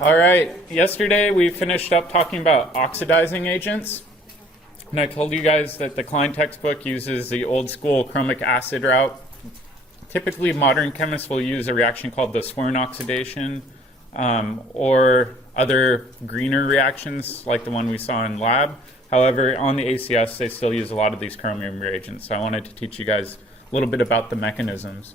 All right, yesterday we finished up talking about oxidizing agents. And I told you guys that the Klein textbook uses the old school chromic acid route. Typically, modern chemists will use a reaction called the Swern oxidation or other greener reactions like the one we saw in lab. However, on the ACS, they still use a lot of these chromium reagents. So I wanted to teach you guys a little bit about the mechanisms.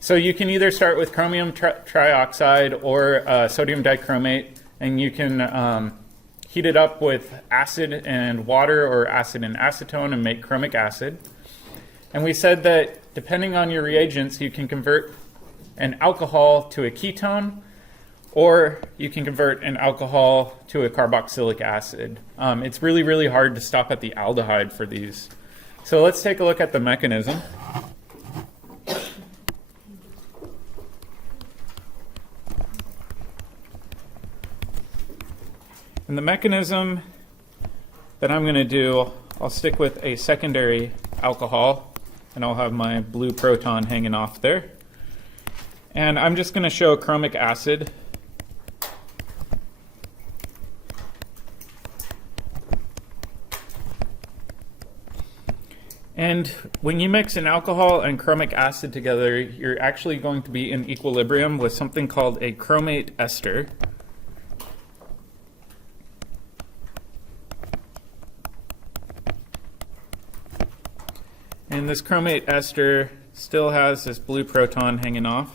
So you can either start with chromium trioxide or sodium dichromate, and you can heat it up with acid and water or acid and acetone and make chromic acid. And we said that depending on your reagents, you can convert an alcohol to a ketone, or you can convert an alcohol to a carboxylic acid. It's really, really hard to stop at the aldehyde for these. So let's take a look at the mechanism. And the mechanism that I'm going to do, I'll stick with a secondary alcohol, and I'll have my blue proton hanging off there. And I'm just going to show chromic acid. And when you mix an alcohol and chromic acid together, you're actually going to be in equilibrium with something called a chromate ester. And this chromate ester still has this blue proton hanging off.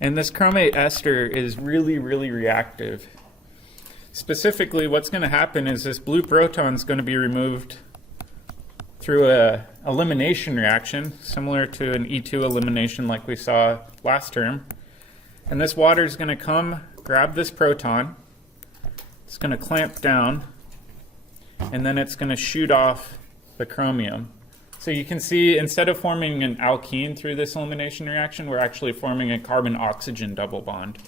And this chromate ester is really, really reactive. Specifically, what's going to happen is this blue proton is going to be removed through an elimination reaction, similar to an E2 elimination like we saw last term. And this water is going to come, grab this proton. It's going to clamp down, and then it's going to shoot off the chromium. So you can see instead of forming an alkene through this elimination reaction, we're actually forming a carbon-oxygen double bond.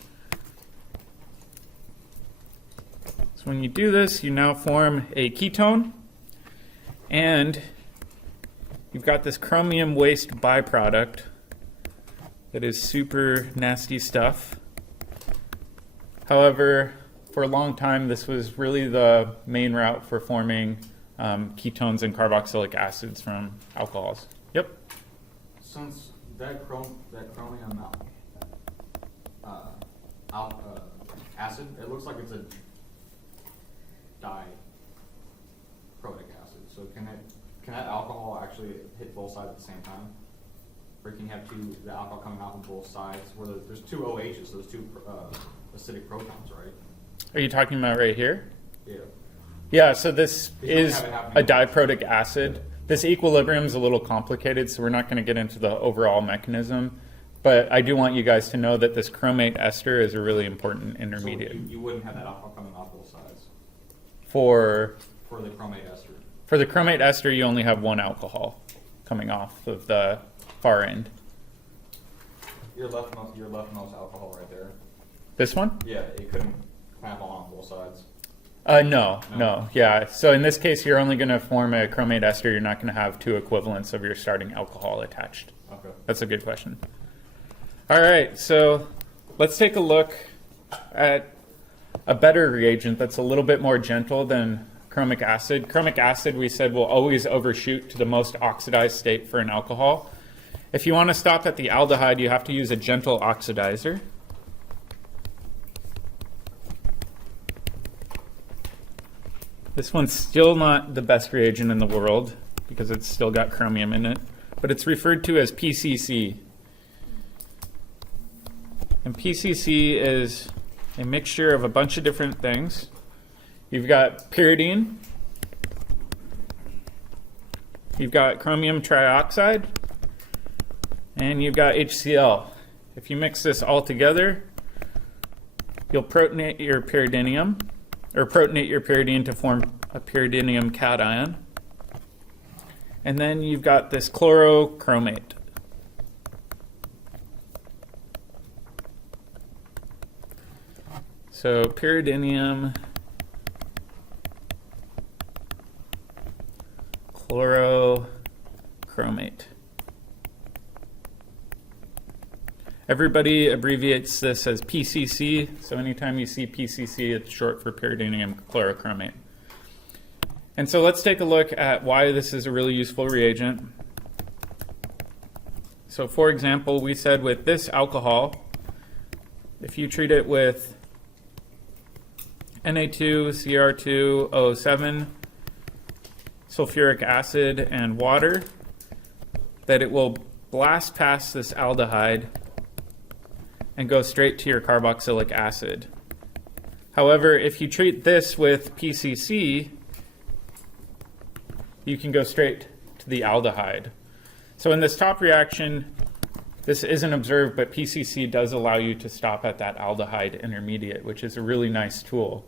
So when you do this, you now form a ketone, and you've got this chromium waste byproduct that is super nasty stuff. However, for a long time, this was really the main route for forming ketones and carboxylic acids from alcohols. Yep? Since that chromium acid, it looks like it's a diprotic acid. So can that alcohol actually hit both sides at the same time? Or can you have the alcohol coming out on both sides? Where there's two OHs, so there's two acidic protons, right? Are you talking about right here? Yeah. Yeah, so this is a diprotic acid. This equilibrium is a little complicated, so we're not going to get into the overall mechanism. But I do want you guys to know that this chromate ester is a really important intermediate. So you wouldn't have that alcohol coming off both sides? For the chromate ester? For the chromate ester, you only have one alcohol coming off of the far end. Your leftmost alcohol right there. This one? Yeah, it couldn't clamp on both sides. No. Yeah. So in this case, you're only going to form a chromate ester. You're not going to have two equivalents of your starting alcohol attached. Okay. That's a good question. All right. So let's take a look at a better reagent that's a little bit more gentle than chromic acid. Chromic acid, we said, will always overshoot to the most oxidized state for an alcohol. If you want to stop at the aldehyde, you have to use a gentle oxidizer. This one's still not the best reagent in the world because it's still got chromium in it, but it's referred to as PCC. And PCC is a mixture of a bunch of different things. You've got pyridine, you've got chromium trioxide, and you've got HCl. If you mix this all together, you'll protonate your pyridinium, or protonate your pyridine to form a pyridinium cation. And then you've got this chlorochromate. So pyridinium, chlorochromate. Everybody abbreviates this as PCC, so anytime you see PCC, it's short for pyridinium chlorochromate. And so let's take a look at why this is a really useful reagent. So for example, we said with this alcohol, if you treat it with Na2Cr2O7, sulfuric acid, and water, that it will blast past this aldehyde and go straight to your carboxylic acid. However, if you treat this with PCC, you can go straight to the aldehyde. So in this top reaction, this isn't observed, but PCC does allow you to stop at that aldehyde intermediate, which is a really nice tool.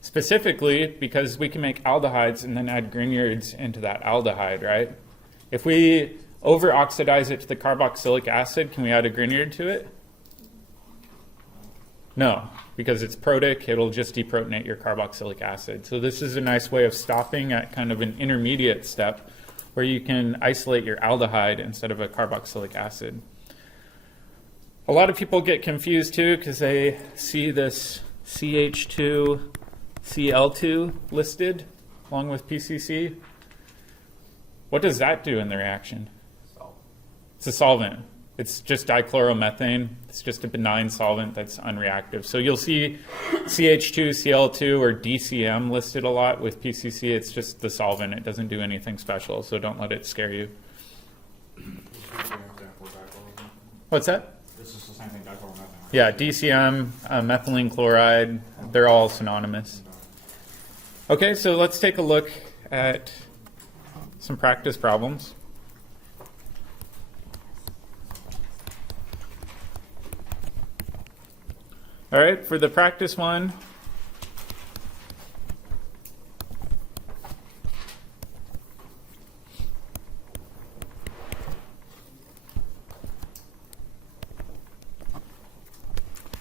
Specifically, because we can make aldehydes and then add Grignards into that aldehyde, right? If we over-oxidize it to the carboxylic acid, can we add a Grignard to it? No, because it's protic, it'll just deprotonate your carboxylic acid. So this is a nice way of stopping at kind of an intermediate step where you can isolate your aldehyde instead of a carboxylic acid. A lot of people get confused too because they see this CH2Cl2 listed along with PCC. What does that do in the reaction? It's a solvent. It's just dichloromethane. It's just a benign solvent that's unreactive. So you'll see CH2Cl2 or DCM listed a lot with PCC. It's just the solvent. It doesn't do anything special, so don't let it scare you. What's that? This is the same thing, dichloromethane. Yeah, DCM, methylene chloride, they're all synonymous. Okay, so let's take a look at some practice problems. All right, for the practice one,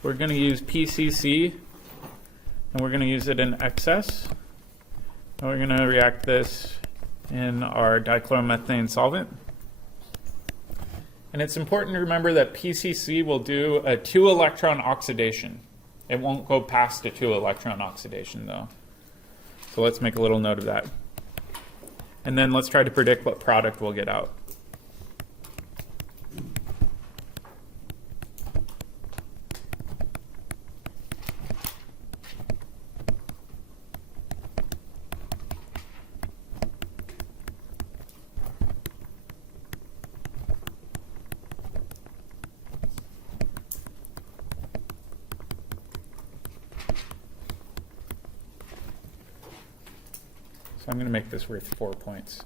we're going to use PCC, and we're going to use it in excess. And we're going to react this in our dichloromethane solvent. And it's important to remember that PCC will do a 2-electron oxidation. It won't go past a 2-electron oxidation, though. So let's make a little note of that. And then let's try to predict what product we'll get out. I'm going to make this worth 4 points.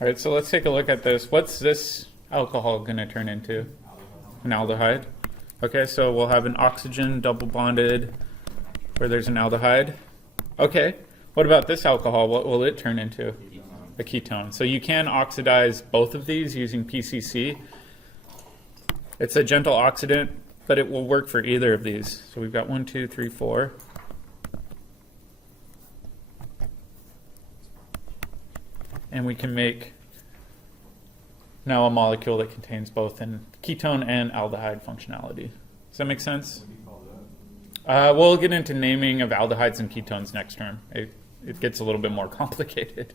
All right, so let's take a look at this. What's this alcohol going to turn into? An aldehyde. Okay, so we'll have an oxygen double bonded where there's an aldehyde. Okay, what about this alcohol? What will it turn into? A ketone. So you can oxidize both of these using PCC. It's a gentle oxidant, but it will work for either of these. So we've got 1, 2, 3, 4. And we can make now a molecule that contains both in ketone and aldehyde functionality. Does that make sense? What do you call that? We'll get into naming of aldehydes and ketones next term. It gets a little bit more complicated.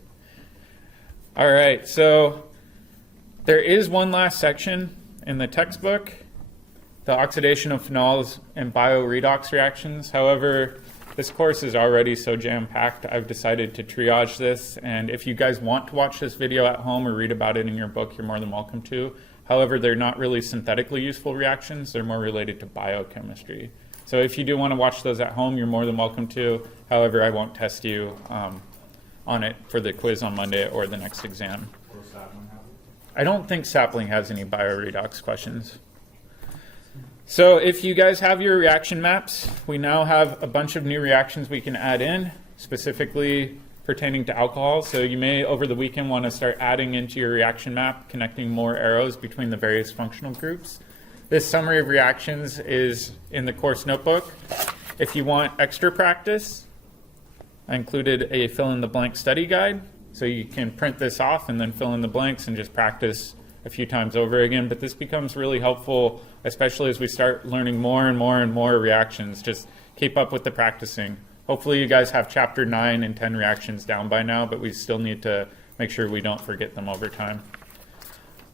All right, so there is one last section in the textbook, the oxidation of phenols and bioredox reactions. However, this course is already so jam-packed, I've decided to triage this, and if you guys want to watch this video at home or read about it in your book, you're more than welcome to. However, they're not really synthetically useful reactions, they're more related to biochemistry. So if you do want to watch those at home, you're more than welcome to. However, I won't test you on it for the quiz on Monday or the next exam. Will Sapling have it? I don't think Sapling has any bioredox questions. So if you guys have your reaction maps, we now have a bunch of new reactions we can add in, specifically pertaining to alcohol. So you may, over the weekend, want to start adding into your reaction map, connecting more arrows between the various functional groups. This summary of reactions is in the course notebook. If you want extra practice, I included a fill-in-the-blank study guide. So you can print this off and then fill in the blanks and just practice a few times over again. But this becomes really helpful, especially as we start learning more and more and more reactions. Just keep up with the practicing. Hopefully you guys have chapter 9 and 10 reactions down by now, but we still need to make sure we don't forget them over time.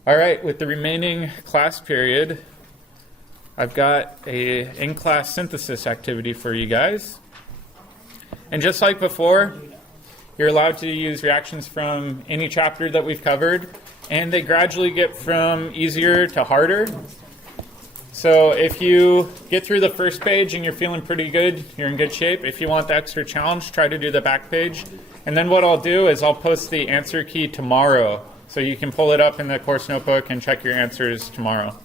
All right, with the remaining class period, I've got a in-class synthesis activity for you guys. And just like before, you're allowed to use reactions from any chapter that we've covered, and they gradually get from easier to harder. So if you get through the first page and you're feeling pretty good, you're in good shape. If you want the extra challenge, try to do the back page. And then what I'll do is I'll post the answer key tomorrow, so you can pull it up in the course notebook and check your answers tomorrow.